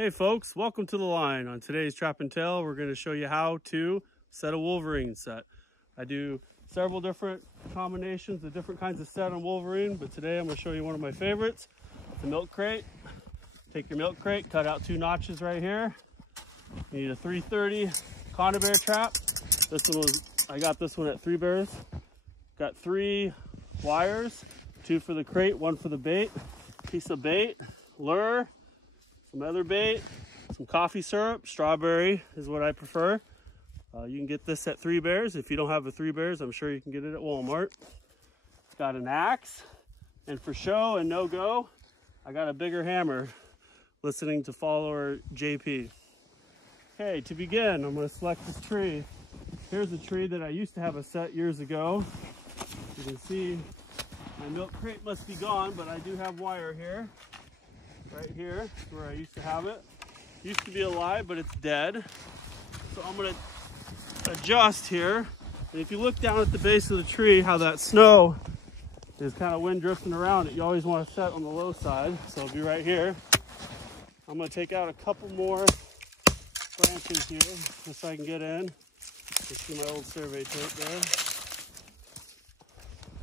Hey folks, welcome to the line. On today's Trap and Tail, we're going to show you how to set a Wolverine set. I do several different combinations of different kinds of set on Wolverine, but today I'm going to show you one of my favorites. It's a milk crate. Take your milk crate, cut out 2 notches right here. You need a 330 conibear trap. I got this one at 3 Bears. Got 3 wires, 2 for the crate, 1 for the bait. Piece of bait, lure, some other bait, some coffee syrup. Strawberry is what I prefer. You can get this at 3 Bears. If you don't have a 3 Bears, I'm sure you can get it at Walmart. Got an axe, and for show and no go, I got a bigger hammer, listening to follower JP. Okay, to begin, I'm going to select this tree. Here's a tree that I used to have a set years ago. You can see my milk crate must be gone, but I do have wire here. Right here is where I used to have it. Used to be alive, but it's dead. So I'm going to adjust here. And if you look down at the base of the tree, how that snow is kind of wind drifting around it, you always want to set on the low side. So it'll be right here. I'm going to take out a couple more branches here just so I can get in. You see my old survey tape there.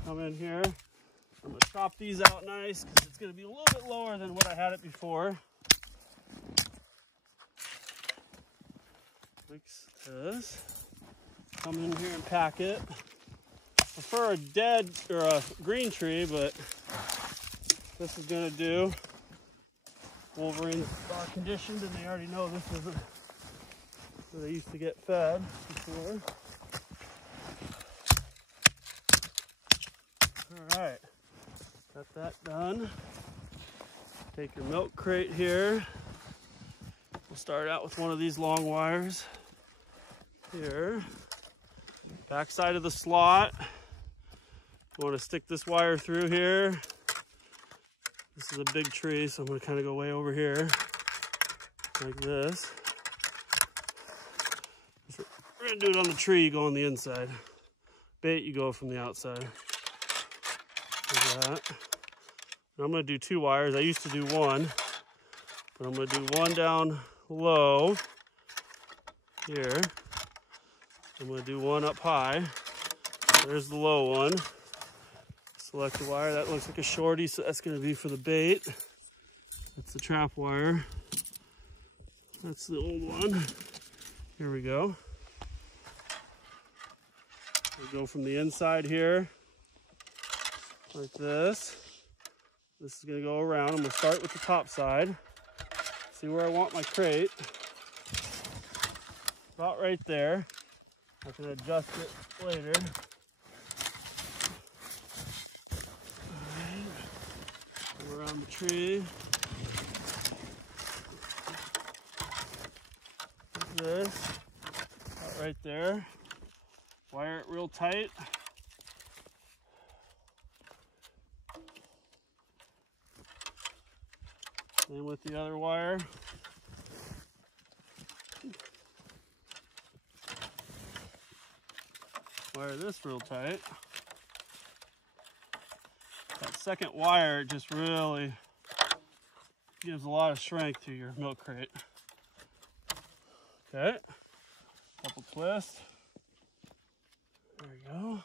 Come in here. I'm going to chop these out nice because it's going to be a little bit lower than what I had it before. Fix this. Come in here and pack it. Prefer a dead or a green tree, but this is going to do. Wolverines are conditioned and they already know this isn't where they used to get fed before. All right. Got that done. Take your milk crate here. We'll start out with one of these long wires here. Back side of the slot. You want to stick this wire through here. This is a big tree, so I'm going to kind of go way over here like this. If we're going to do it on the tree, you go on the inside. Bait, you go from the outside. Like that. And I'm going to do 2 wires. I used to do 1, but I'm going to do 1 down low here. I'm going to do 1 up high. There's the low one. Select the wire. That looks like a shorty, so that's going to be for the bait. That's the trap wire. That's the old one. Here we go. We go from the inside here. Like this. This is going to go around. I'm going to start with the top side. See where I want my crate. About right there. I can adjust it later. Right. Go around the tree. Like this. About right there. Wire it real tight. Same with the other wire. Wire this real tight. That second wire just really gives a lot of strength to your milk crate. Okay, couple twists. There we go.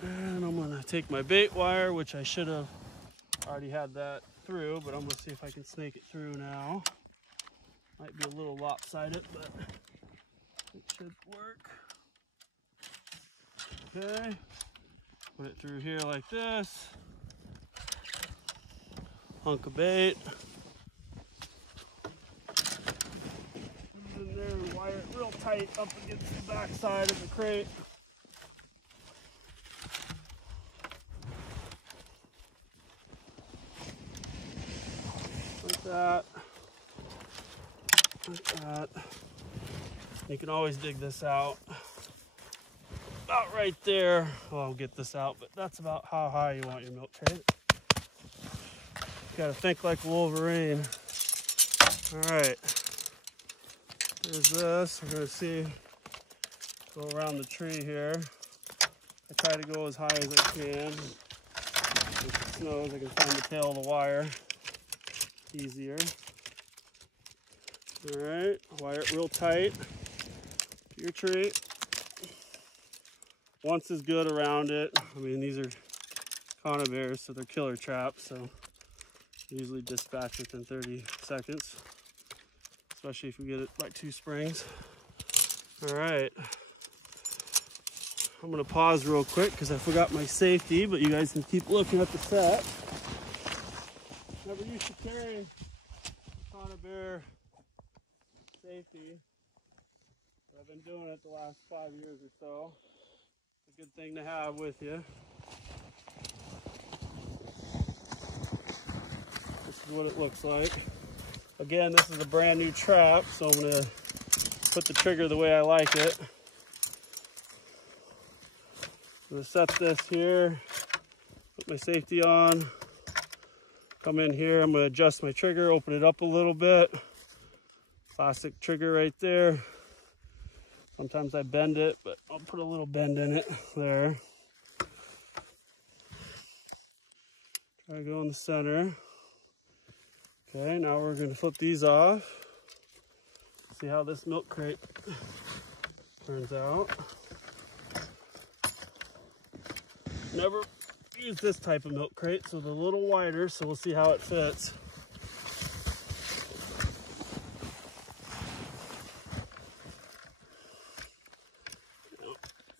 And I'm gonna take my bait wire, which I should have already had that through, but I'm going to see if I can snake it through now. Might be a little lopsided, but it should work. Okay, put it through here like this. Hunk of bait. Put it in there and wire it real tight up against the back side of the crate. Like that. Like that. You can always dig this out. About right there. Well, I'll get this out, but that's about how high you want your milk crate. You gotta think like Wolverine. Alright. There's this. We're gonna see. Go around the tree here. I try to go as high as I can. If it snows, I can find the tail of the wire easier. All right, wire it real tight to your tree. Once is good around it. I mean, these are conibears, so they're killer traps, so usually dispatch within 30 seconds, especially if we get it by 2 springs. All right, I'm gonna pause real quick because I forgot my safety, but you guys can keep looking at the set. Never used to carry conibear safety, but I've been doing it the last 5 years or so. It's a good thing to have with you. This is what it looks like. Again, this is a brand new trap, so I'm gonna put the trigger the way I like it. I'm gonna set this here, put my safety on, come in here, I'm gonna adjust my trigger, open it up a little bit. Classic trigger right there. Sometimes I bend it, but I'll put a little bend in it there. Try to go in the center. Okay, now we're going to flip these off. See how this milk crate turns out. Never used this type of milk crate, so they're a little wider, so we'll see how it fits.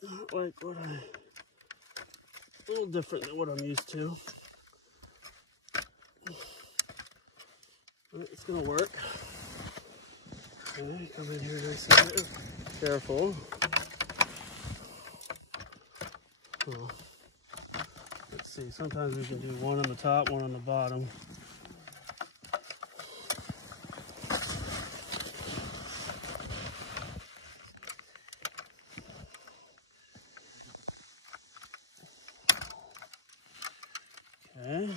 Not like what a little different than what I'm used to. It's gonna work. Okay, come in here nice and careful. Oh. Let's see, sometimes we can do one on the top, one on the bottom. Okay.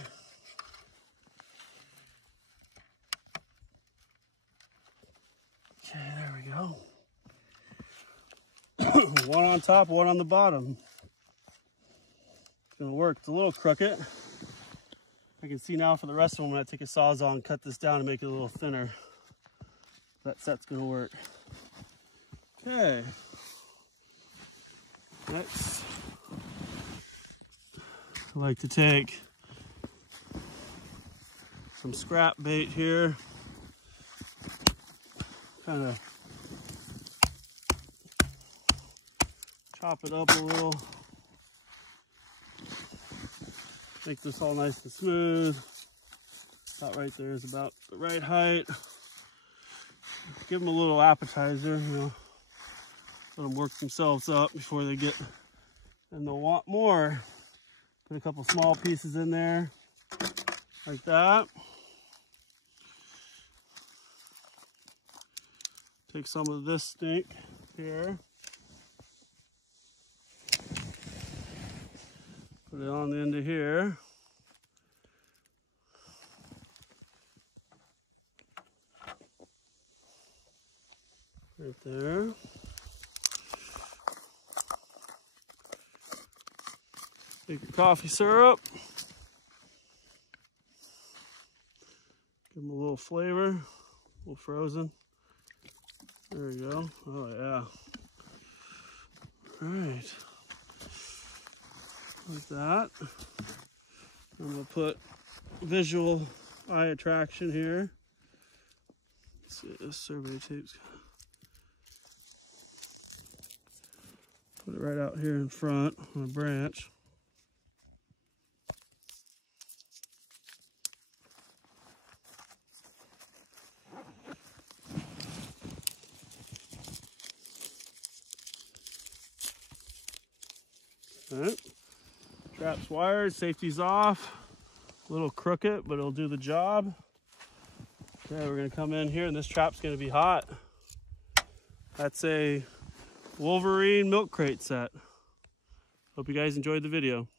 Okay, there we go. One on top, one on the bottom. It's gonna work. It's a little crooked. I can see now for the rest of them when I take a Sawzall and cut this down and make it a little thinner. That set's gonna work. Okay. Next, I like to take some scrap bait here. Kind of chop it up a little. Make this all nice and smooth. That right there is about the right height. Give them a little appetizer, you know. Let them work themselves up before they get, and they'll want more. Put a couple small pieces in there, like that. Take some of this stink here. Put it on the end of here. Right there. Take your coffee syrup. Give them a little flavor, a little frozen. There we go. Oh yeah. All right. Like that. I'm gonna put visual eye attraction here. Let's see, this survey tape's. Put it right out here in front on a branch. All right. Trap's wired, safety's off. A little crooked, but it'll do the job. Okay, we're gonna come in here and this trap's gonna be hot. That's a Wolverine milk crate set. Hope you guys enjoyed the video.